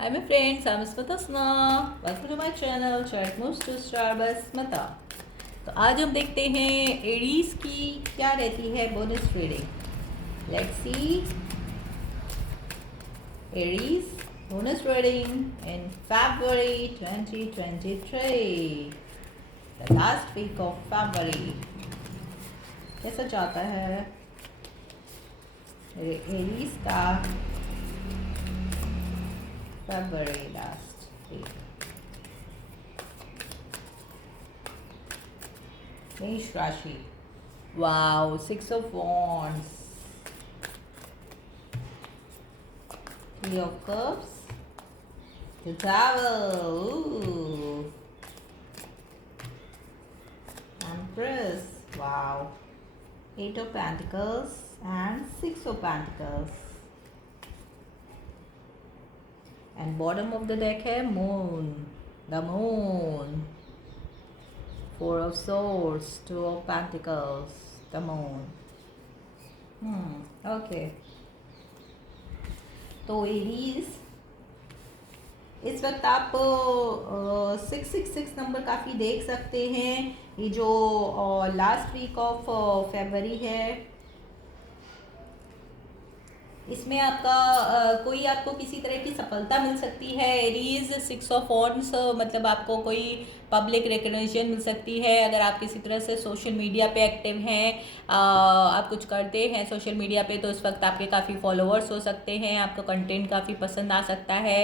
Hi my friends, I'm Smita Sna. Welcome to my channel Chart Moves to Star by Smita. तो आज हम देखते हैं Aries की क्या रहती है bonus reading. Let's see Aries bonus reading in February 2023, the last week of February. कैसा जाता है एरीज का February last week? मेष राशि. Wow, 6 of Wands, 3 of Cups, the Devil, ooh, Empress, wow, 8 of Pentacles and 6 of Pentacles. And bottom of the deck है Moon, the Moon, 4 of Swords, 2 of Pentacles, the Moon. Okay. तो Aries इस वक्त आप 666 number काफ़ी देख सकते हैं. ये जो लास्ट वीक ऑफ फरवरी है, इसमें आपका कोई आपको किसी तरह की सफलता मिल सकती है. एरीज 6 ऑफ वॉन्ड्स मतलब आपको कोई पब्लिक रिकग्निशन मिल सकती है. अगर आप किसी तरह से सोशल मीडिया पे एक्टिव हैं, आप कुछ करते हैं सोशल मीडिया पे, तो इस वक्त आपके काफ़ी फॉलोअर्स हो सकते हैं, आपका कंटेंट काफ़ी पसंद आ सकता है.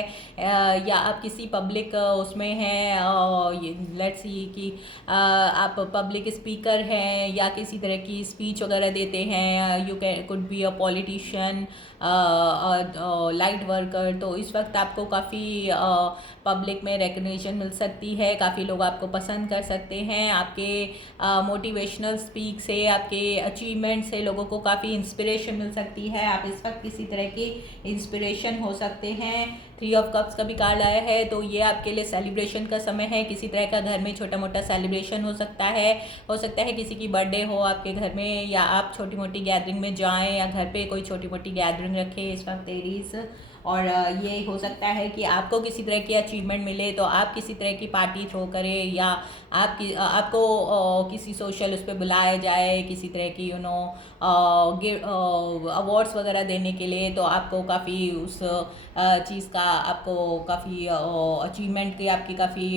या आप किसी पब्लिक उसमें हैं, लेट्स सी कि आप पब्लिक स्पीकर हैं या किसी तरह की स्पीच वगैरह देते हैं. You can could be a politician, light worker. तो इस वक्त आपको काफ़ी पब्लिक में रिकग्निशन मिल सकती है. काफ़ी लोग आपको पसंद कर सकते हैं. आपके मोटिवेशनल स्पीक से, आपके अचीवमेंट से लोगों को काफ़ी इंस्पिरेशन मिल सकती है. आप इस वक्त किसी तरह की इंस्पिरेशन हो सकते हैं. 3 ऑफ कप्स का भी कार्ड आया है, तो ये आपके लिए सेलिब्रेशन का समय है. किसी तरह का घर में छोटा मोटा सेलिब्रेशन हो सकता है. किसी की बर्थडे हो आपके घर में, या आप छोटी मोटी गैदरिंग में जाएं, या घर पे कोई छोटी मोटी गैदरिंग रखें इस वक्त एरीज. और ये हो सकता है कि आपको किसी तरह की अचीवमेंट मिले, तो आप किसी तरह की पार्टी थ्रो करें, या आपको किसी सोशल उस पर बुलाया जाए किसी तरह की अवार्ड्स वगैरह देने के लिए. तो आपको काफ़ी उस चीज़ का आपको काफ़ी अचीवमेंट की आपकी काफ़ी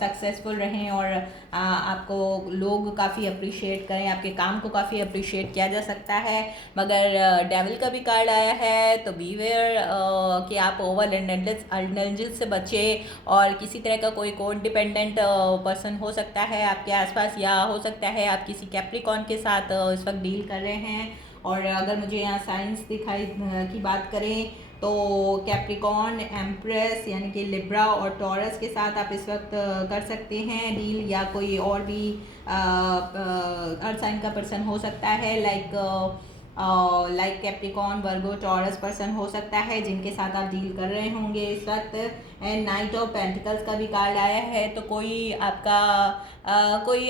सक्सेसफुल रहें, और आपको लोग काफ़ी अप्रिशिएट करें, आपके काम को काफ़ी अप्रिशिएट किया जा सकता है. मगर डेविल का भी कार्ड आया है, तो बीवेयर कि आप ओवर इंटेलिजेंस से बचें. और किसी तरह का कोई को इंडिपेंडेंट पर्सन हो सकता है आपके आसपास, या हो सकता है आप किसी कैप्रिकॉन के साथ इस वक्त डील कर रहे हैं. और अगर मुझे यहाँ साइंस दिखाई की बात करें, तो कैप्रिकॉन, एम्प्रेस यानी कि लिब्रा और टॉरस के साथ आप इस वक्त कर सकते हैं डील. या कोई और भी अर्थ साइन का पर्सन हो सकता है, लाइक कैप्रिकॉन, वर्गो, टॉरस पर्सन हो सकता है जिनके साथ आप डील कर रहे होंगे इस वक्त. एंड नाइट ऑफ पेंटिकल्स का भी कार्ड आया है, तो कोई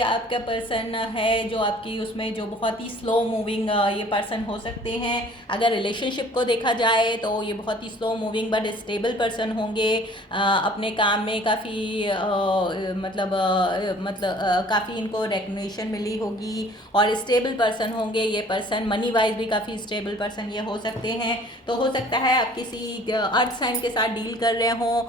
आपका पर्सन है जो आपकी उसमें जो बहुत ही स्लो मूविंग ये पर्सन हो सकते हैं. अगर रिलेशनशिप को देखा जाए तो ये बहुत ही slow moving but stable person होंगे. अपने काम में काफ़ी काफ़ी इनको रिकग्निशन मिली होगी, और स्टेबल पर्सन होंगे ये पर्सन. मनी वाइज भी काफ़ी स्टेबल पर्सन ये हो सकते हैं. तो हो सकता है आप किसी अर्थ साइन के साथ डील कर रहे हों.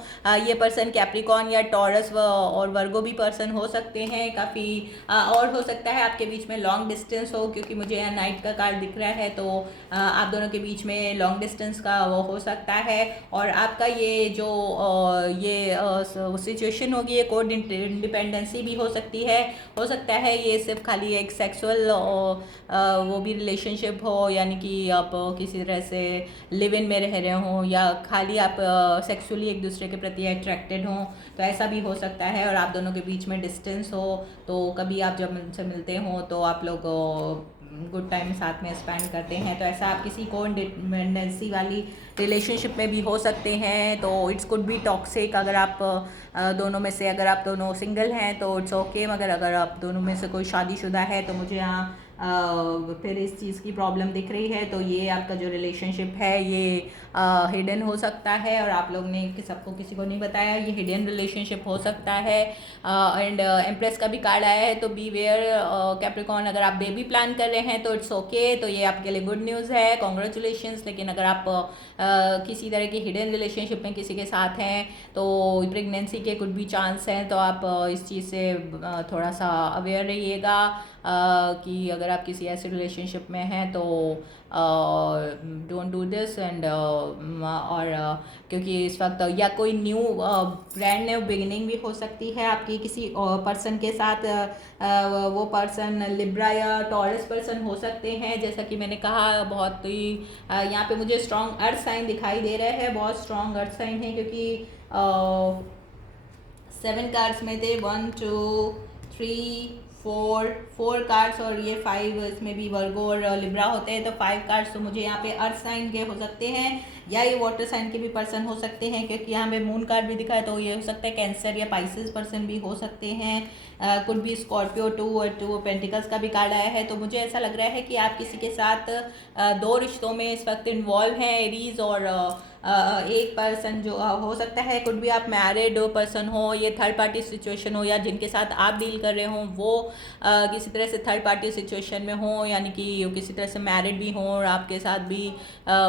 ये पर्सन कैप्रिकॉन या टॉरस और वर्गो भी पर्सन हो सकते हैं काफ़ी. और हो सकता है आपके बीच में लॉन्ग डिस्टेंस हो, क्योंकि मुझे यहाँ नाइट का कार्ड दिख रहा है, तो आप दोनों के बीच में लॉन्ग डिस्टेंस का वो हो सकता है. और आपका ये जो सिचुएशन होगी, ये कोड इंडिपेंडेंसी भी हो सकती है. हो सकता है ये सिर्फ खाली एक सेक्सुअल वो भी रिलेशनशिप हो, यानी कि आप किसी तरह से लिव इन में रह रहे हों, या खाली आप सेक्सुअली एक दूसरे के प्रति अट्रैक्टेड हों. तो ऐसा भी हो सकता है. और आप दोनों के बीच में डिस्टेंस हो, तो कभी आप जब उनसे मिलते हो तो आप लोग गुड टाइम साथ में स्पेंड करते हैं. तो ऐसा आप किसी को इंडिपेंडेंसी वाली रिलेशनशिप में भी हो सकते हैं, तो इट्स कुड बी टॉक्सिक। अगर आप दोनों में से, अगर आप दोनों सिंगल हैं तो इट्स ओके, मगर अगर आप दोनों में से कोई शादीशुदा है तो मुझे यहाँ फिर इस चीज़ की प्रॉब्लम दिख रही है। तो ये आपका जो रिलेशनशिप है ये हिडन हो सकता है, और आप लोग ने सबको किसी को नहीं बताया, ये हिडन रिलेशनशिप हो सकता है। एंड एम्प्रेस का भी कार्ड आया है, तो बी वेयर कैप्रिकॉर्न। अगर आप बेबी प्लान कर रहे हैं तो इट्स ओके, तो ये आपके लिए गुड न्यूज़ है, कॉन्ग्रेचुलेशंस। लेकिन अगर आप किसी तरह की हिडन रिलेशनशिप में किसी के साथ हैं तो प्रेगनेंसी के कुछ भी चांस हैं, तो आप इस चीज़ से थोड़ा सा अवेयर रहिएगा कि अगर आप किसी ऐसे रिलेशनशिप में हैं तो डोंट डू दिस। एंड और क्योंकि इस वक्त या कोई न्यू ब्रांड न्यू बिगिनिंग भी हो सकती है आपकी किसी पर्सन के साथ। वो पर्सन लिब्रा या टॉरस पर्सन हो सकते हैं। जैसा कि मैंने कहा, बहुत ही यहाँ पे मुझे स्ट्रॉन्ग अर्थ साइन दिखाई दे रहा है, बहुत स्ट्रॉन्ग अर्थ साइन है, क्योंकि 7 कार्ड्स में थे, 1 2 3 4 कार्ड्स, और ये 5 इसमें भी वर्गो और लिब्रा होते हैं, तो 5 कार्ड्स तो मुझे यहाँ पे अर्थ साइन के हो सकते हैं, या ये वाटर साइन के भी पर्सन हो सकते हैं, क्योंकि यहाँ पे मून कार्ड भी दिखा है, तो ये हो सकता है कैंसर या पाइसेस पर्सन भी हो सकते हैं। कुछ भी स्कॉर्पियो 2 और 2 पेंटिकल्स का भी कार्ड आया है। तो मुझे ऐसा लग रहा है कि आप किसी के साथ 2 रिश्तों में इस वक्त इन्वॉल्व हैं, एरीज, और एक पर्सन जो हो सकता है, कुछ भी आप मैरिड पर्सन हो, ये थर्ड पार्टी सिचुएशन हो, या जिनके साथ आप डील कर रहे हो वो किसी तरह से थर्ड पार्टी सिचुएशन में हो, यानी कि किसी तरह से मैरिड भी हो और आपके साथ भी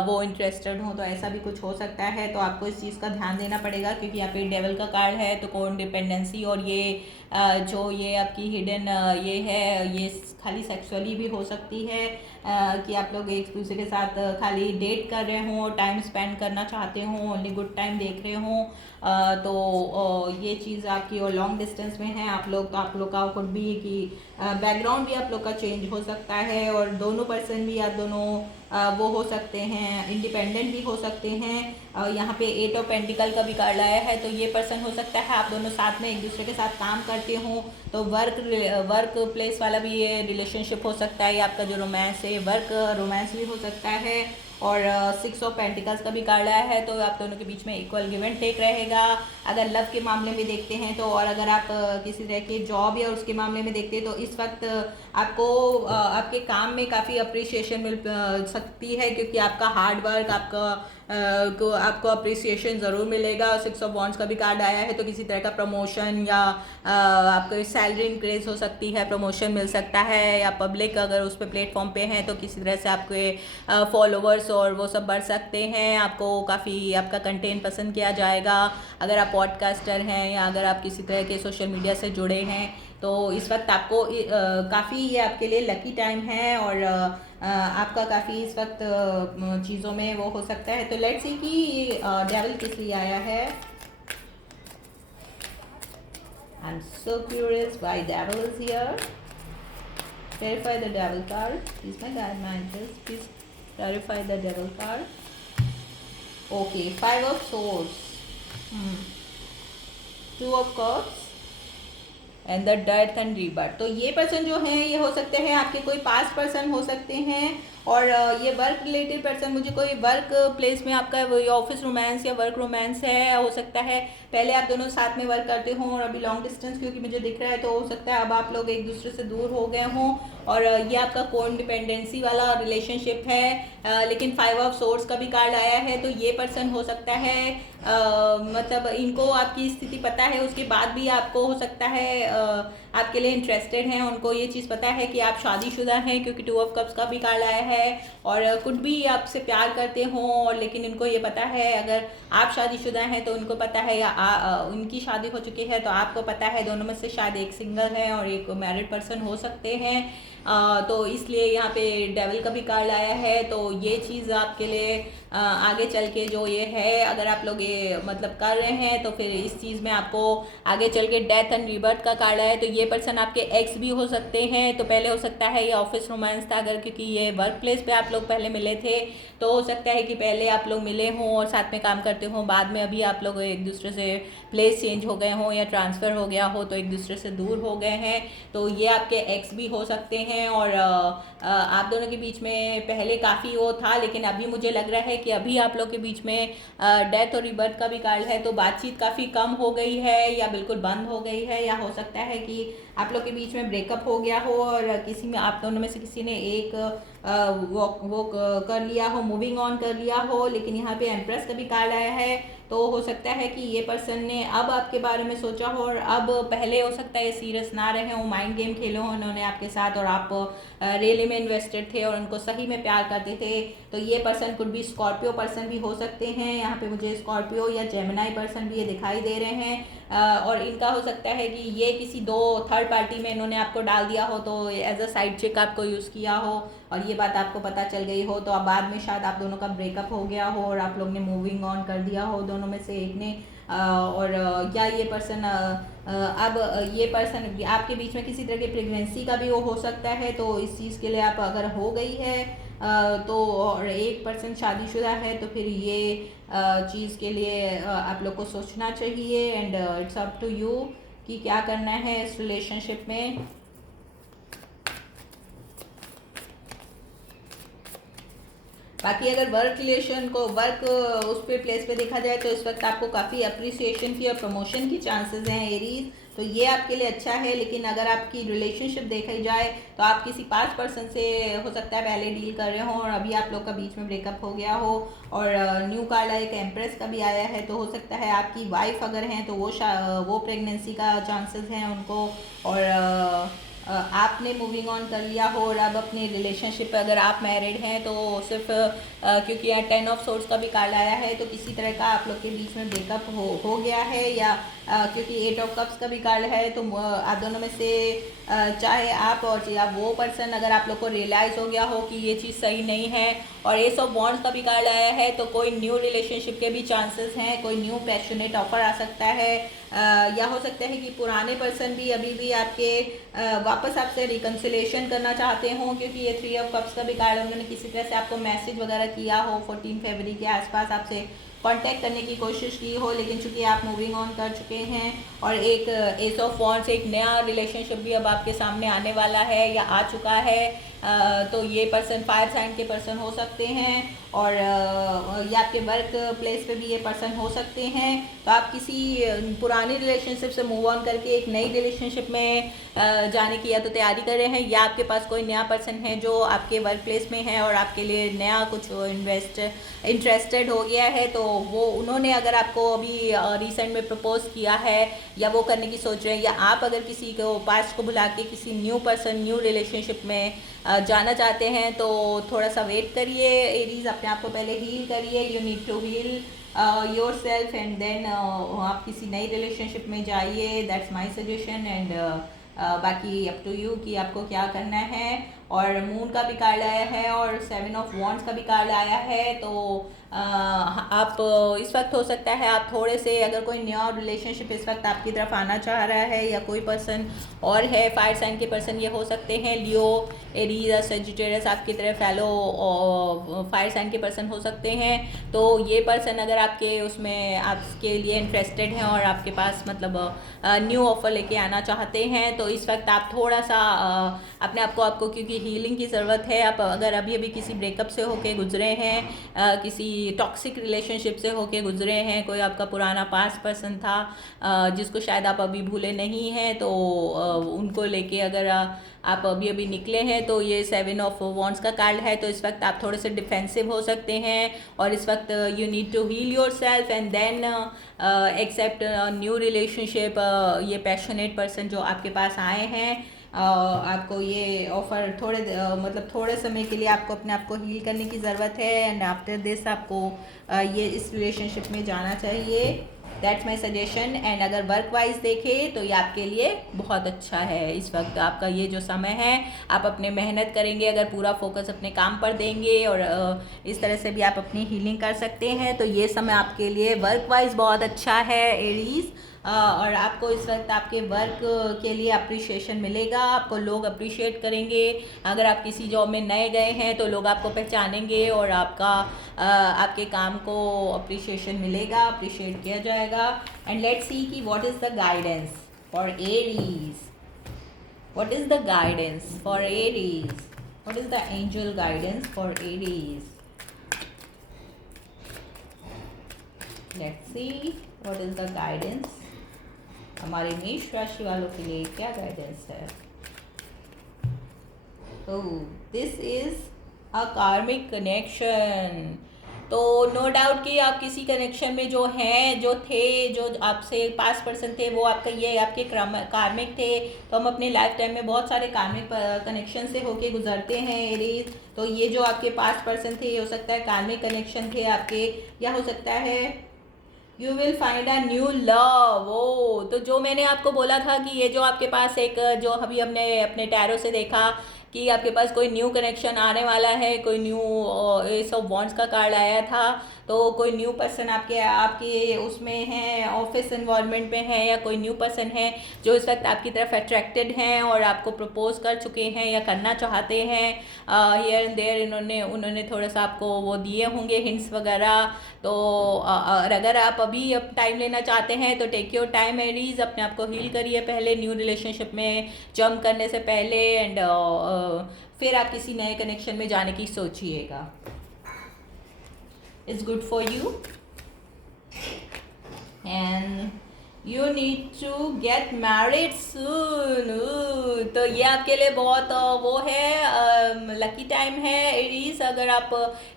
वो इंटरेस्टेड हो, तो ऐसा भी कुछ हो सकता है। तो आपको इस चीज़ का ध्यान देना पड़ेगा, क्योंकि यहाँ पे डेविल का कार्ड है, तो कोन डिपेंडेंसी, और ये जो ये आपकी हिडन ये है, ये खाली सेक्सुअली भी हो सकती है, कि आप लोग एक दूसरे के साथ खाली डेट कर रहे हों, टाइम स्पेंड करना चाहते हों, ओनली गुड टाइम देख रहे हों, तो ये चीज़ आपकी और लॉन्ग डिस्टेंस में है आप लोग, तो आप लोग का कुछ भी कि बैकग्राउंड भी आप लोग का चेंज हो सकता है, और दोनों पर्सन भी आप दोनों वो हो सकते हैं, इंडिपेंडेंट भी हो सकते हैं। यहाँ पे 8 ऑफ पेंटिकल का भी कार्ड आया है, तो ये पर्सन हो सकता है आप दोनों साथ में एक दूसरे के साथ काम करते हों, तो वर्क प्लेस वाला भी ये रिलेशनशिप हो सकता है, या आपका जो रोमांस है वर्क रोमांस भी हो सकता है। और 6 ऑफ पेंटिकल्स का भी कार्ड आया है, तो आप दोनों के बीच में इक्वल गिव एंड टेक रहेगा अगर लव के मामले में देखते हैं तो। और अगर आप किसी तरह के जॉब या उसके मामले में देखते हैं तो इस वक्त आपको आपके काम में काफ़ी अप्रिसिएशन मिल सकती है, क्योंकि आपका हार्ड वर्क आपको अप्रिसिएशन ज़रूर मिलेगा। 6 ऑफ वॉन्ड्स का भी कार्ड आया है, तो किसी तरह का प्रमोशन या आपको सैलरी इंक्रीज हो सकती है, प्रमोशन मिल सकता है, या पब्लिक अगर उस पर प्लेटफॉर्म पे हैं तो किसी तरह से आपके फॉलोवर्स और वो सब बढ़ सकते हैं, आपको काफ़ी आपका कंटेंट पसंद किया जाएगा। अगर आप पॉडकास्टर हैं या अगर आप किसी तरह के सोशल मीडिया से जुड़े हैं तो इस वक्त आपको काफ़ी ये आपके लिए लकी टाइम है, और आपका काफ़ी इस वक्त चीज़ों में वो हो सकता है। तो लेट्स सी कि ये डेविल किस लिए आया है। I am so curious why devil is here. Clarify the devil card. Please my guide my angels. Please clarify the devil card. Okay, 5 of swords. 2 of cups. And the death and rebirth. तो ये person जो हैं ये हो सकते हैं आपके कोई पास्ट पर्सन हो सकते हैं, और ये वर्क रिलेटेड पर्सन, मुझे कोई वर्क प्लेस में आपका ऑफिस रोमांस या वर्क रोमांस है, हो सकता है पहले आप दोनों साथ में वर्क करते हों और अभी लॉन्ग डिस्टेंस क्योंकि मुझे दिख रहा है, तो हो सकता है अब आप लोग एक दूसरे से दूर हो गए हों, और ये आपका कोन डिपेंडेंसी वाला रिलेशनशिप है। लेकिन 5 ऑफ सोर्स का भी कार्ड आया है, तो ये पर्सन हो सकता है मतलब इनको आपकी स्थिति पता है, उसके बाद भी आपको हो सकता है आपके लिए इंटरेस्टेड हैं, उनको ये चीज़ पता है कि आप शादीशुदा हैं, क्योंकि 2 ऑफ कप्स का भी कार्ड आया है, और कुछ भी आपसे प्यार करते हों, और लेकिन इनको ये पता है अगर आप शादीशुदा हैं तो उनको पता है, या उनकी शादी हो चुकी है तो आपको पता है, दोनों में से शायद एक सिंगल है और एक मैरिड पर्सन हो सकते हैं। तो इसलिए यहाँ पे डेविल का भी कार्ड आया है, तो ये चीज़ आपके लिए आगे चल के जो ये है, अगर आप लोग ये मतलब कर रहे हैं तो फिर इस चीज़ में आपको आगे चल के डेथ एंड रीबर्थ का कार्ड आया है, तो ये पर्सन आपके एक्स भी हो सकते हैं। तो पहले हो सकता है ये ऑफिस रोमांस था, अगर क्योंकि ये वर्क प्लेस पे आप लोग पहले मिले थे, तो हो सकता है कि पहले आप लोग मिले हों और साथ में काम करते हों, बाद में अभी आप लोग एक दूसरे से प्लेस चेंज हो गए हों या ट्रांसफ़र हो गया हो तो एक दूसरे से दूर हो गए हैं, तो ये आपके एक्स भी हो सकते हैं। और आप दोनों के बीच में पहले काफ़ी वो था, लेकिन अभी मुझे लग रहा है कि अभी आप लोग के बीच में डेथ और रिबर्थ का भी कार्ड है, तो बातचीत काफ़ी कम हो गई है या बिल्कुल बंद हो गई है, या हो सकता है कि आप लोग के बीच में ब्रेकअप हो गया हो और किसी में आप दोनों में से किसी ने एक वो कर लिया हो, मूविंग ऑन कर लिया हो। लेकिन यहाँ पे एम्प्रेस का भी कार्ड आया है, तो हो सकता है कि ये पर्सन ने अब आपके बारे में सोचा हो और अब पहले हो सकता है ये सीरियस ना रहे हो, माइंड गेम खेले हो उन्होंने आपके साथ और आप रियली में इन्वेस्टेड थे और उनको सही में प्यार करते थे। तो ये पर्सन कुड भी स्कॉर्पियो पर्सन भी हो सकते हैं। यहाँ पे मुझे स्कॉर्पियो या जेमिनाई पर्सन भी ये दिखाई दे रहे हैं। और इनका हो सकता है कि ये किसी थर्ड पार्टी में इन्होंने आपको डाल दिया हो, तो एज अ साइड चिक आपको यूज़ किया हो और ये बात आपको पता चल गई हो, तो अब बाद में शायद आप दोनों का ब्रेकअप हो गया हो और आप लोग ने मूविंग ऑन कर दिया हो दोनों में से एक ने। और या ये पर्सन अब ये पर्सन आपके बीच में किसी तरह की प्रेगनेंसी का भी वो हो सकता है, तो इस चीज़ के लिए आप अगर हो गई है तो और एक पर्सन शादीशुदा है, तो फिर ये चीज़ के लिए आप लोग को सोचना चाहिए and it's up to you कि क्या करना है इस रिलेशनशिप में। बाकी अगर वर्क उस पे प्लेस पे देखा जाए तो इस वक्त आपको काफ़ी अप्रिसिएशन की और प्रमोशन की चांसेस हैं एरीज, तो ये आपके लिए अच्छा है। लेकिन अगर आपकी रिलेशनशिप देखी जाए तो आप किसी पास्ट पर्सन से हो सकता है पहले डील कर रहे हो और अभी आप लोग का बीच में ब्रेकअप हो गया हो। और न्यू कार्ड एक एम्प्रेस का भी आया है, तो हो सकता है आपकी वाइफ अगर हैं तो वो प्रेगनेंसी का चांसेस हैं उनको, और आपने मूविंग ऑन कर लिया हो और अब अपने रिलेशनशिप पे अगर आप मैरिड हैं तो सिर्फ क्योंकि यहाँ 10 ऑफ सोर्स का भी कार्ड आया है, तो किसी तरह का आप लोग के बीच में ब्रेकअप हो गया है। या क्योंकि 8 ऑफ कप्स का भी कार्ड है, तो आप दोनों में से चाहे आप और या वो पर्सन अगर आप लोग को रियलाइज़ हो गया हो कि ये चीज़ सही नहीं है। और एस ऑफ वॉन्ड्स का भी कार्ड आया है, तो कोई न्यू रिलेशनशिप के भी चांसेस हैं, कोई न्यू पैशनेट ऑफर आ सकता है। या हो सकता है कि पुराने पर्सन भी अभी भी आपके वापस आपसे रिकन्सिलेशन करना चाहते हों, क्योंकि ये 3 ऑफ कप्स का भी कार्ड, उन्होंने किसी तरह से आपको मैसेज वगैरह किया हो 14 फरवरी के आसपास आपसे कांटेक्ट करने की कोशिश की हो, लेकिन चूंकि आप मूविंग ऑन कर चुके हैं। और एक एस ऑफ वॉन्ड्स, एक नया रिलेशनशिप भी अब आपके सामने आने वाला है या आ चुका है। तो ये पर्सन फायर साइन के पर्सन हो सकते हैं और या आपके वर्क प्लेस पे भी ये पर्सन हो सकते हैं। तो आप किसी पुरानी रिलेशनशिप से मूव ऑन करके एक नई रिलेशनशिप में जाने की या तो तैयारी कर रहे हैं, या आपके पास कोई नया पर्सन है जो आपके वर्क प्लेस में है और आपके लिए नया कुछ इंटरेस्टेड हो गया है। तो वो उन्होंने अगर आपको अभी रिसेंट में प्रपोज किया है या वो करने की सोच रहे हैं, या आप अगर किसी को पास्ट को भुला के किसी न्यू पर्सन न्यू रिलेशनशिप में जाना चाहते हैं, तो थोड़ा सा वेट करिए एरीज, अपने आप को पहले हील करिए। You need to heal yourself and then आप किसी नई रिलेशनशिप में जाइए, दैट्स माई सजेशन। एंड बाकी अप टू यू कि आपको क्या करना है। और मून का भी कार्ड आया है और 7 ऑफ वॉन्ड्स का भी कार्ड आया है, तो आप इस वक्त हो सकता है आप थोड़े से, अगर कोई नया रिलेशनशिप इस वक्त आपकी तरफ आना चाह रहा है या कोई पर्सन और है फायर साइन के पर्सन, ये हो सकते हैं लियो, एरीज या सेजिटेरियस आपकी तरफ फैलो फायर साइन के पर्सन हो सकते हैं। तो ये पर्सन अगर आपके उसमें आपके लिए इंटरेस्टेड हैं और आपके पास मतलब न्यू ऑफर लेके आना चाहते हैं, तो इस वक्त आप थोड़ा सा अपने आप को आपको क्योंकि हीलिंग की ज़रूरत है। आप अगर अभी अभी किसी ब्रेकअप से होके गुजरे हैं, किसी टॉक्सिक रिलेशनशिप से होके गुजरे हैं, कोई आपका पुराना पास्ट पर्सन था जिसको शायद आप अभी भूले नहीं हैं, तो उनको लेके अगर आप अभी अभी निकले हैं, तो ये 7 ऑफ वॉन्ड्स का कार्ड है। तो इस वक्त आप थोड़े से डिफेंसिव हो सकते हैं और इस वक्त you need to heal yourself and then accept new relationship. ये पैशनेट पर्सन जो आपके पास आए हैं, आपको ये ऑफ़र मतलब थोड़े समय के लिए आपको अपने आप को हील करने की ज़रूरत है एंड आफ्टर दिस आपको ये इस रिलेशनशिप में जाना चाहिए। That's my suggestion. एंड अगर वर्क वाइज देखें तो ये आपके लिए बहुत अच्छा है। इस वक्त आपका ये जो समय है, आप अपने मेहनत करेंगे, अगर पूरा फोकस अपने काम पर देंगे और इस तरह से भी आप अपनी हीलिंग कर सकते हैं, तो ये समय आपके लिए वर्क वाइज बहुत अच्छा है एरीज। और आपको इस वक्त आपके वर्क के लिए अप्रिशिएशन मिलेगा, आपको लोग अप्रिशिएट करेंगे। अगर आप किसी जॉब में नए गए हैं तो लोग आपको पहचानेंगे और आपके काम को अप्रिशिएशन मिलेगा, अप्रिशिएट किया जाएगा। एंड लेट्स सी कि what is the guidance for Aries, what is the guidance for Aries, what is the angel guidance for Aries. Let's see what is the guidance. हमारे मेष राशि वालों के लिए क्या गाइडेंस है? तो this is a karmic connection. तो नो डाउट कि आप किसी कनेक्शन में जो हैं, जो थे, जो आपसे पास्ट पर्सन थे, वो आपका ये आपके कार्मिक थे। तो हम अपने लाइफ टाइम में बहुत सारे कार्मिक कनेक्शन से होके गुजरते हैं एरीज। तो ये जो आपके पास्ट पर्सन थे, ये हो सकता है कार्मिक कनेक्शन थे आपके, या हो सकता है you will find a new love. ओ, तो जो मैंने आपको बोला था कि ये जो आपके पास एक, जो अभी हमने अपने टैरो से देखा कि आपके पास कोई न्यू कनेक्शन आने वाला है, कोई न्यू एस ऑफ वॉन्ड्स का कार्ड आया था। तो कोई न्यू पर्सन आपके आपके उसमें है, ऑफिस इन्वायरमेंट में है, या कोई न्यू पर्सन है जो इस वक्त आपकी तरफ अट्रैक्टेड हैं और आपको प्रपोज कर चुके हैं या करना चाहते हैं। हियर एंड देयर उन्होंने थोड़ा सा आपको वो दिए होंगे हिंट्स वगैरह। तो और अगर आप अभी अब टाइम लेना चाहते हैं तो टेक योर टाइम एरीज, अपने आप को हील करिए पहले न्यू रिलेशनशिप में जंप करने से पहले, एंड फिर आप किसी नए कनेक्शन में जाने की सोचिएगा। It's good for you and you need to get married soon. तो ये आपके लिए बहुत वो है, लकी टाइम है एरीज। अगर आप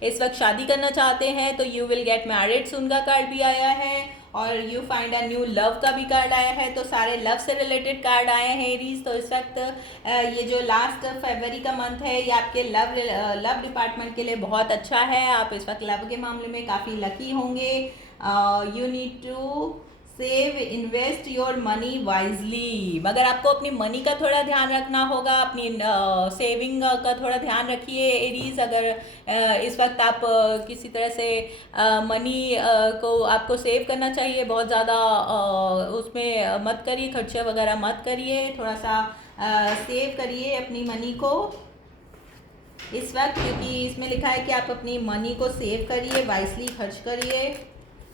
इस वक्त शादी करना चाहते हैं तो यू विल गेट मैरिड सून का कार्ड भी आया है, और you find a new love का भी कार्ड आया है। तो सारे लव से रिलेटेड कार्ड आए हैं एरीज। तो इस वक्त ये जो लास्ट फरवरी का मंथ है, ये आपके लव डिपार्टमेंट के लिए बहुत अच्छा है। आप इस वक्त लव के मामले में काफ़ी लकी होंगे। You need to save invest your money wisely. मगर आपको अपनी मनी का थोड़ा ध्यान रखना होगा, अपनी सेविंग का थोड़ा ध्यान रखिए एरीज। अगर इस वक्त आप किसी तरह से मनी को आपको सेव करना चाहिए, बहुत ज़्यादा उसमें मत करिए, खर्चे वगैरह मत करिए, थोड़ा सा सेव करिए अपनी मनी को इस वक्त, क्योंकि इसमें लिखा है कि आप अपनी मनी को सेव करिए, वाइजली खर्च करिए।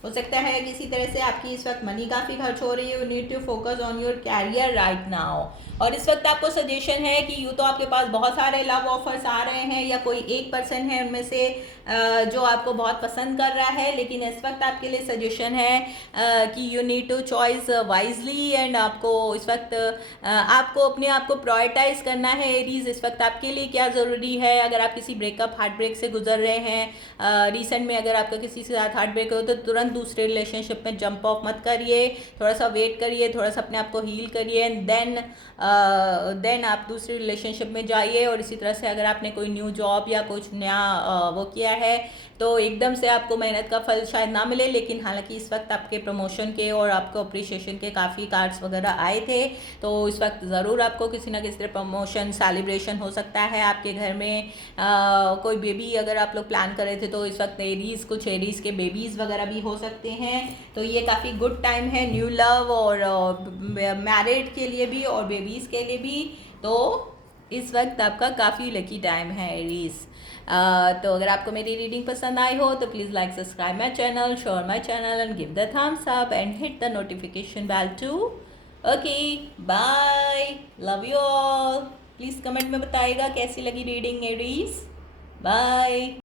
हो सकता है किसी तरह से आपकी इस वक्त मनी काफ़ी खर्च हो रही है। You need to focus on your career right now. और इस वक्त आपको सजेशन है कि यूँ तो आपके पास बहुत सारे लव ऑफर्स आ रहे हैं, या कोई एक पर्सन है उनमें से जो आपको बहुत पसंद कर रहा है, लेकिन इस वक्त आपके लिए सजेशन है कि you need to choice wisely. And आपको इस वक्त आपको अपने आप को प्रायोरिटाइज करना है एरीज। इस वक्त आपके लिए क्या ज़रूरी है? अगर आप किसी ब्रेकअप, हार्ट ब्रेक से गुजर रहे हैं, रिसेंट में अगर आपका किसी के साथ हार्ट ब्रेक हो, तो तुरंत दूसरे रिलेशनशिप में जंप ऑफ मत करिए, थोड़ा सा वेट करिए, थोड़ा सा अपने आप को हील करिए, एंड देन आप दूसरे रिलेशनशिप में जाइए। और इसी तरह से अगर आपने कोई न्यू जॉब या कुछ नया वो किया है, तो एकदम से आपको मेहनत का फल शायद ना मिले, लेकिन हालांकि इस वक्त आपके प्रमोशन के और आपको अप्रिशिएशन के काफ़ी कार्ड्स वगैरह आए थे। तो इस वक्त ज़रूर आपको किसी ना किसी तरह प्रमोशन, सेलिब्रेशन हो सकता है आपके घर में। कोई बेबी अगर आप लोग प्लान कर रहे थे, तो इस वक्त एरीज, कुछ एरीज के बेबीज़ वगैरह भी हो सकते हैं। तो ये काफ़ी गुड टाइम है न्यू लव और मैरिड के लिए भी और बेबीज़ के लिए भी। तो इस वक्त आपका काफ़ी लकी टाइम है एरीज। तो अगर आपको मेरी रीडिंग पसंद आई हो तो please like, subscribe my channel, share my channel and give the thumbs up and hit the notification bell too. Okay, bye, love you all. Please comment में बताइएगा कैसी लगी रीडिंग एरीज। बाय।